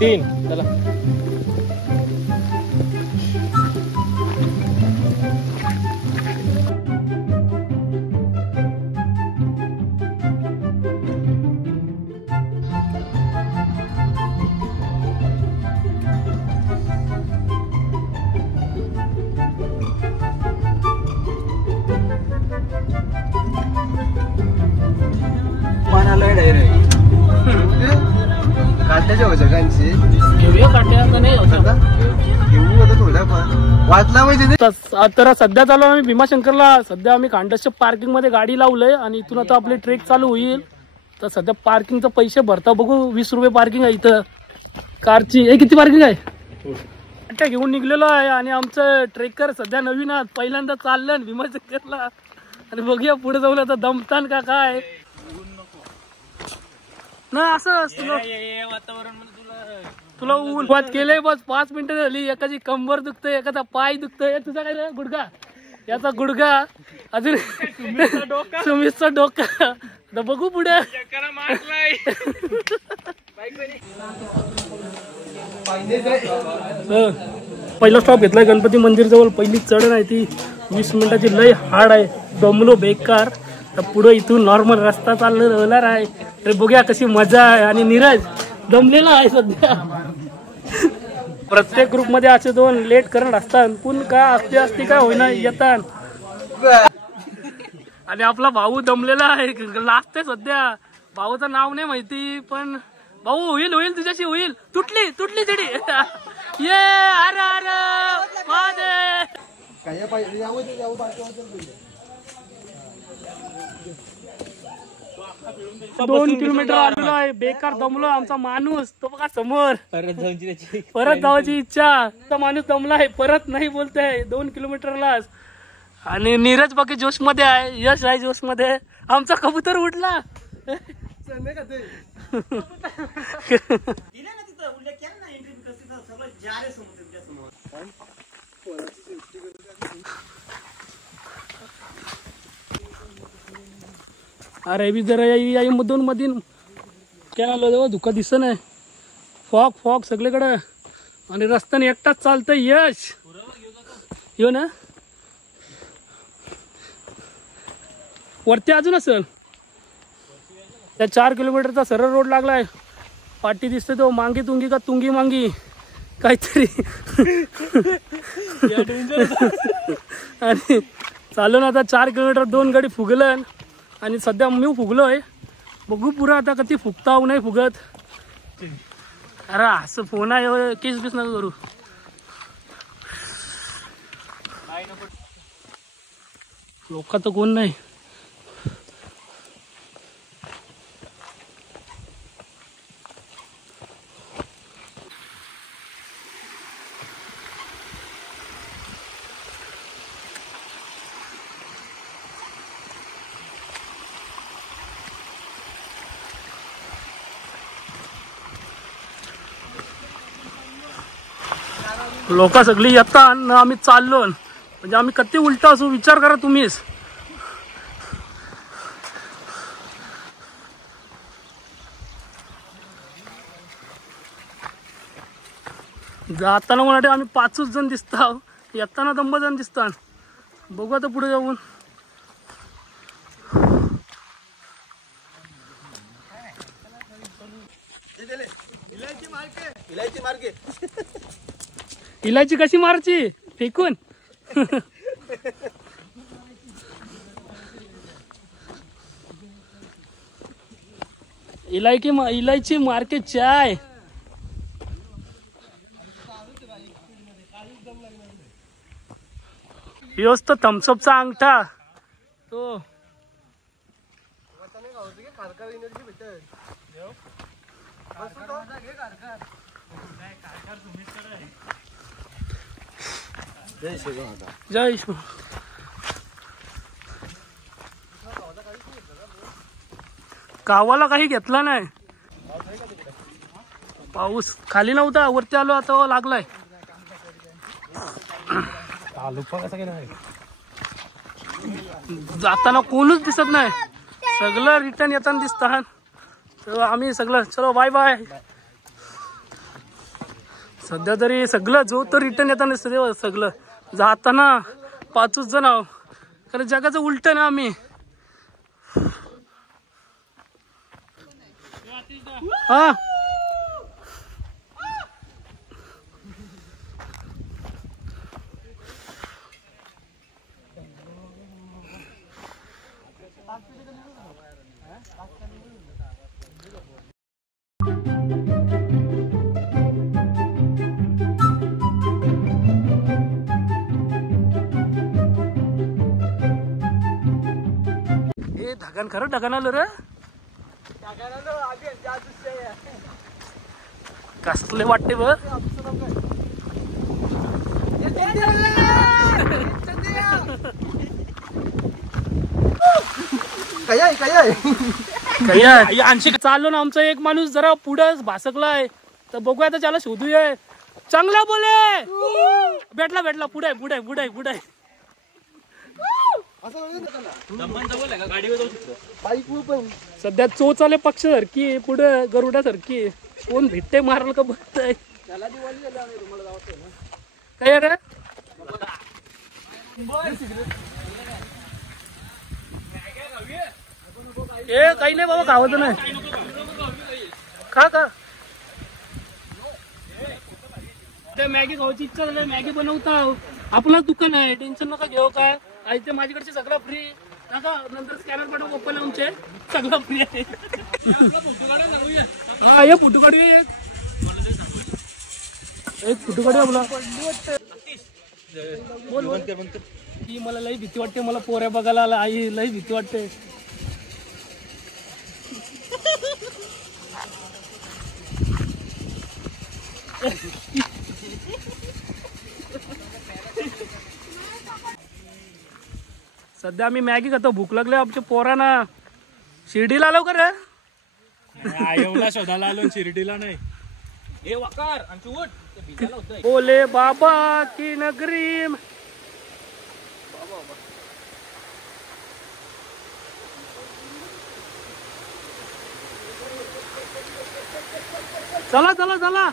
3 चला. तर सध्या चालू आम्ही भीमाशंकरला. सध्या आम्ही खांडसच्या पार्किंग मध्ये गाडी लावलंय आणि इथून आता आपली ट्रेक चालू होईल. तर सध्या पार्किंगचे पैसे भरता बघू. 20 रुपये पार्किंग आहे इथं कारची. किती पार्किंग आहे घेऊन निघलेलो आहे. आणि आमचं ट्रेकर सध्या नवीन आहात, पहिल्यांदा चाललं भीमाशंकरला. आणि बघूया पुढे जाऊन आता दमतान का काय ना. असं वातावरण तुला ऊन बात केलंय बस 5 मिनिटं झाली. एकाची कंबर दुखतंय, एखादा पाय दुखतोय. तुझा काय गुडघा, याचा गुडघा, अजून सुमितचा डोका. बघू पुढे. पहिला स्टॉप घेतलाय गणपती मंदिर जवळ. पहिली चढण आहे ती 20 मिनिटाची, लय हार्ड आहे. दमलो बेकार. तर पुढे इथून नॉर्मल रस्ता चालणार आहे. तर बघूया कशी मजा आहे. आणि नीरज दमलेला आहे सध्या. प्रत्येक ग्रुप मध्ये असे 2 लेट करत असतात. पण का असते काय होईना येतात. आणि आपला भाऊ दमलेला आहे, लागते सध्या. भाऊचं नाव नाही माहिती, पण भाऊ होईल होईल तुझ्याशी होईल. तुटली चिडी. ये अरे अरे 2 किलोमीटर आलेलो आहे. बेकार दमलो आमचा माणूस. तो बघा समोर. परत जायची इच्छा. माणूस दमला आहे, परत नाही बोलतोय 2 किलोमीटरलाच. आणि नीरज बाकी जोश मध्ये आहे, यश आहे जोश मध्ये. आमचा कबूतर उडला. अरे बी जरा या मधून मधीन काय आलो जेव्हा धुका दिसत नाही. फॉग सगळीकडे. आणि रस्त्याने एकटाच चालतंय यश. येऊ ना वरती अजून असेल. त्या 4 किलोमीटरचा सरळ रोड लागलाय. पाटी दिसते तो मांगी तुंगी का तुंगी मांगी काहीतरी. आणि चालून आता 4 किलोमीटर 2 गाडी फुगलं. आणि सध्या मी फुगलोय. बघू पुरा आता कधी फुगता नाही फुगत. अरे असं फोन आहे केस बीस नका करू. लोक तर कोण नाही. लोक सगळी येतात. आम्ही चाललो म्हणजे आम्ही कधी उलटा असू विचार करा तुम्हीच. जाताना म्हणा आम्ही 5 जण दिसतो. येताना 10 जण दिसतात. बघू आता पुढे जाऊन. इलायची कशी मारची फेकून. इलायची मार्के चाय. योच तो थम्सअपचा अंगठा तो. जय श्री. गावाला काही घेतला नाही. पाऊस खाली नव्हता, वरती आलो आता लागलाय. जाताना कोणच दिसत नाही. सगळं रिटर्न येताना दिसतात. तर आम्ही सगळं चलो बाय बाय. सध्या तरी सगळं जो तर रिटर्न येताना सगळं जाताना 5च जण आहो, कारण जगाचं उलट ना आम्ही. हा ढगान खरं ढगान आलं रे. कसले वाटते बघ. चाललो ना आमचा एक माणूस जरा पुढं भासकलाय, तर बघूया आता त्याला शोधूया. चांगला बोले. भेटला भेटला. पुढे पुढे पुढे पुढे. सध्या चोचाले पक्ष सारखी पुढे गरुडा सारखी कोण भेटते मारल का बघताय काय रे. ए काही नाही बाबा, खावत नाही. खा का ते मॅगी खायची इच्छा झाली, मॅगी बनवता. आपलं दुकान आहे, टेन्शन नका घेऊ. काय आहे ते माझ्याकडचे सगळं फ्री नका. नंतर स्कॅनर पाठवू पप्पाला आमचे, सगळं फ्री आहे. हा ये फोटो काढू. एक फोटो काढू आपला. ती मला लई भीती वाटते. मला पोऱ्या बघायला आला. आई लई भीती वाटते. सध्या आम्ही मॅगी खातो. भूक लागले आमच्या पोरांना. शिर्डीला आलो का रे. एवढा शोधायला आलो, शिर्डीला नाही. हे वाकार बोले बाबा की नगरी. चला चला चला.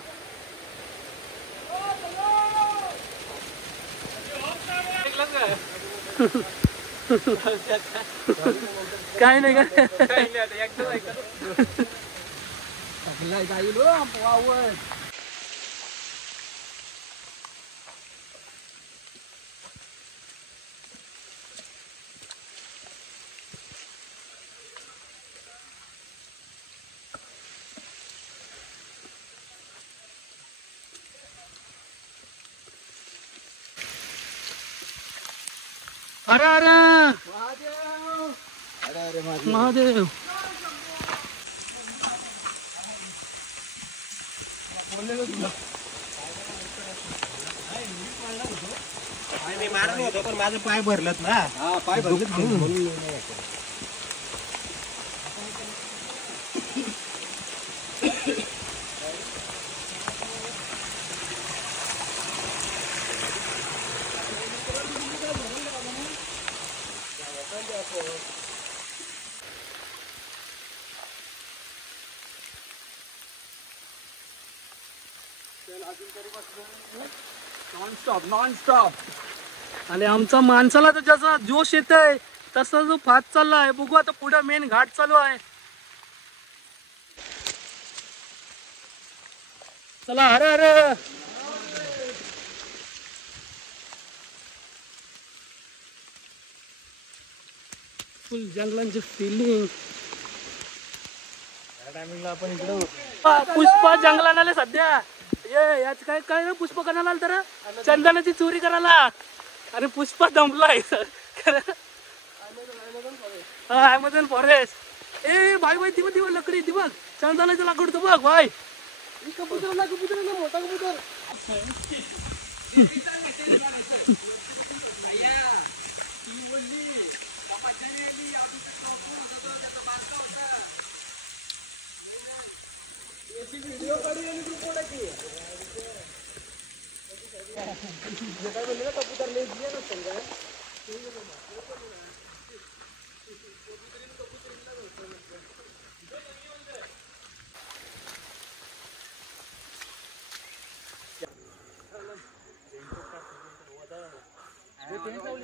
काय नाही काय. अरे अरे महादेव. मी मारत होतो पण माझं पाय भरलत ना. हा पाय भरलत म्हणून. Non stop. आणि आमचा माणसाला तर जसा जोश येत आहे तसा जो फास्ट चाललाय. बघू आता पुढे मेन घाट चालू आहे. चला अरे अरे. फुल जंगलांची फिलिंग. टायमिंगला आपण इकडे पुष्पा जंगलात आले सध्या. ये याच काय काय पुष्पा करायला आलं तर चंदनाची चोरी करायला. अरे पुष्पा दमलाय. Amazon forest. ए भाई भाई ती बघ लकडी. ती बघ चंदनाचं लाकूड. तो बघ भाई. कबूतर मोठा कबूतर.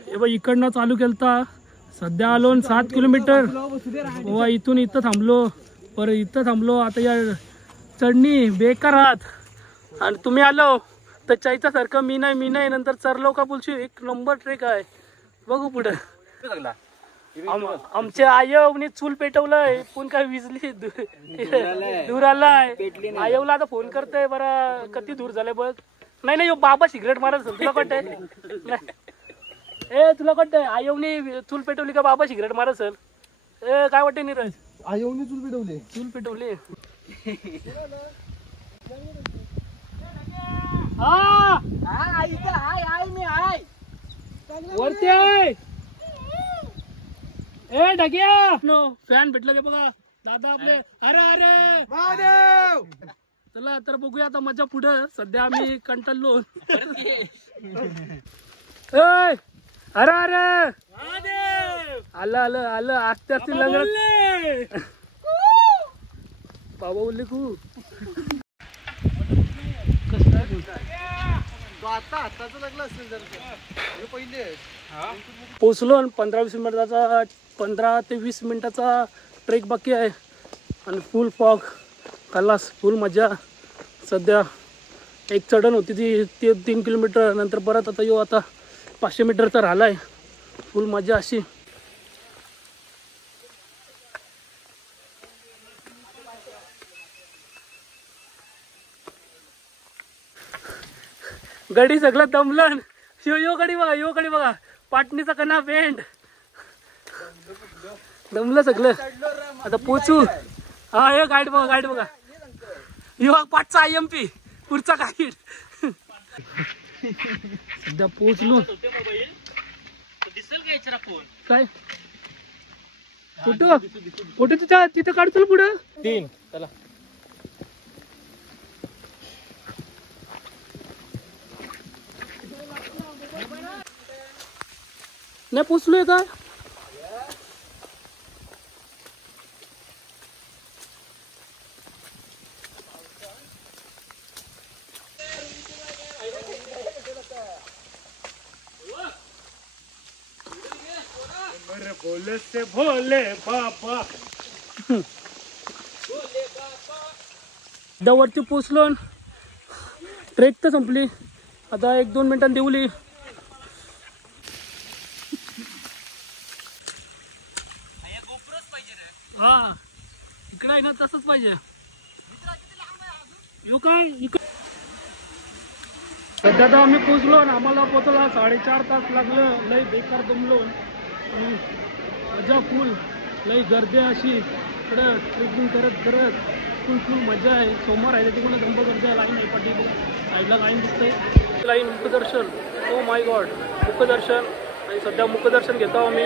हे बघ इकडनं चालू केलता, सध्या आलो 7 किलोमीटर. व इथून इथं थांबलो, परत इथं थांबलो. आता या चढणी बेकार आहात आणि तुम्ही आलो तर चायचा सारखं मी नाही नंतर चरलो का बोलशी. एक नंबर ट्रेक आहे. बघू पुढे. आमच्या आयवने चूल पेटवलंय, पण काय विजली दूर आलाय. आयवला आता फोन करतोय, बरं किती दूर झालंय बघ. नाही बाबा सिगरेट मारत असेल, तुला वाटतंय? ए तुला वाटतंय आयवने चूल पेटवली का बाबा सिगरेट मारत असेल? ए काय वाटतंय नीरज? आयवने चूल पेटवली. हा वरती आहे. ए ढग्या फॅन भेटलं ते बघा दादा आपले. अरे चला तर बघूया आता मजा पुढं. सध्या आम्ही कंटाळलो. अरे आलं आस्ते आस्ते लंगर. बाबा बोलले खूप पोचलो आणि 15 ते 20 मिनिटाचा ट्रेक बाकी आहे आणि फुल फॉग खलास, फुल मजा. सध्या एक चढण होती ती 3 किलोमीटर नंतर परत आता 500 मीटरचा राहिला आहे. फुल मजा अशी. गडी सगळं दमलं. यो गडी बघा पाटणीचा कना पेंट दमलं सगळं. आता पोचू. हा हे गाईड बघा यो 5चा IMP पुढचा गाईड. सध्या पोचलो. काय फोटो तिथं काढतो पुढं 3. चला नाही पोचलोय का? बोले से भोले बाबा. वरती पोचलो. ट्रेक तर संपली. आता 1-2 मिनिटांनी देऊली. हा इकडे आहे ना, तसंच पाहिजे. सध्या तर आम्ही पोचलो आणि आम्हाला पोचला 4.5 तास लागलं. लय बेकार दमलो. मजा फुल. लय गर्दी अशी इकडं ट्रेकिंग करत फुल मजा आहे. सोमवार आहे त्याची दंब गर्दी आहे. लाईन आहे पाठी साईडला लाईन दिसतंय. लाईन मुखदर्शन. ओ माय गॉड मुखदर्शन. आणि सध्या मुखदर्शन घेतो आम्ही.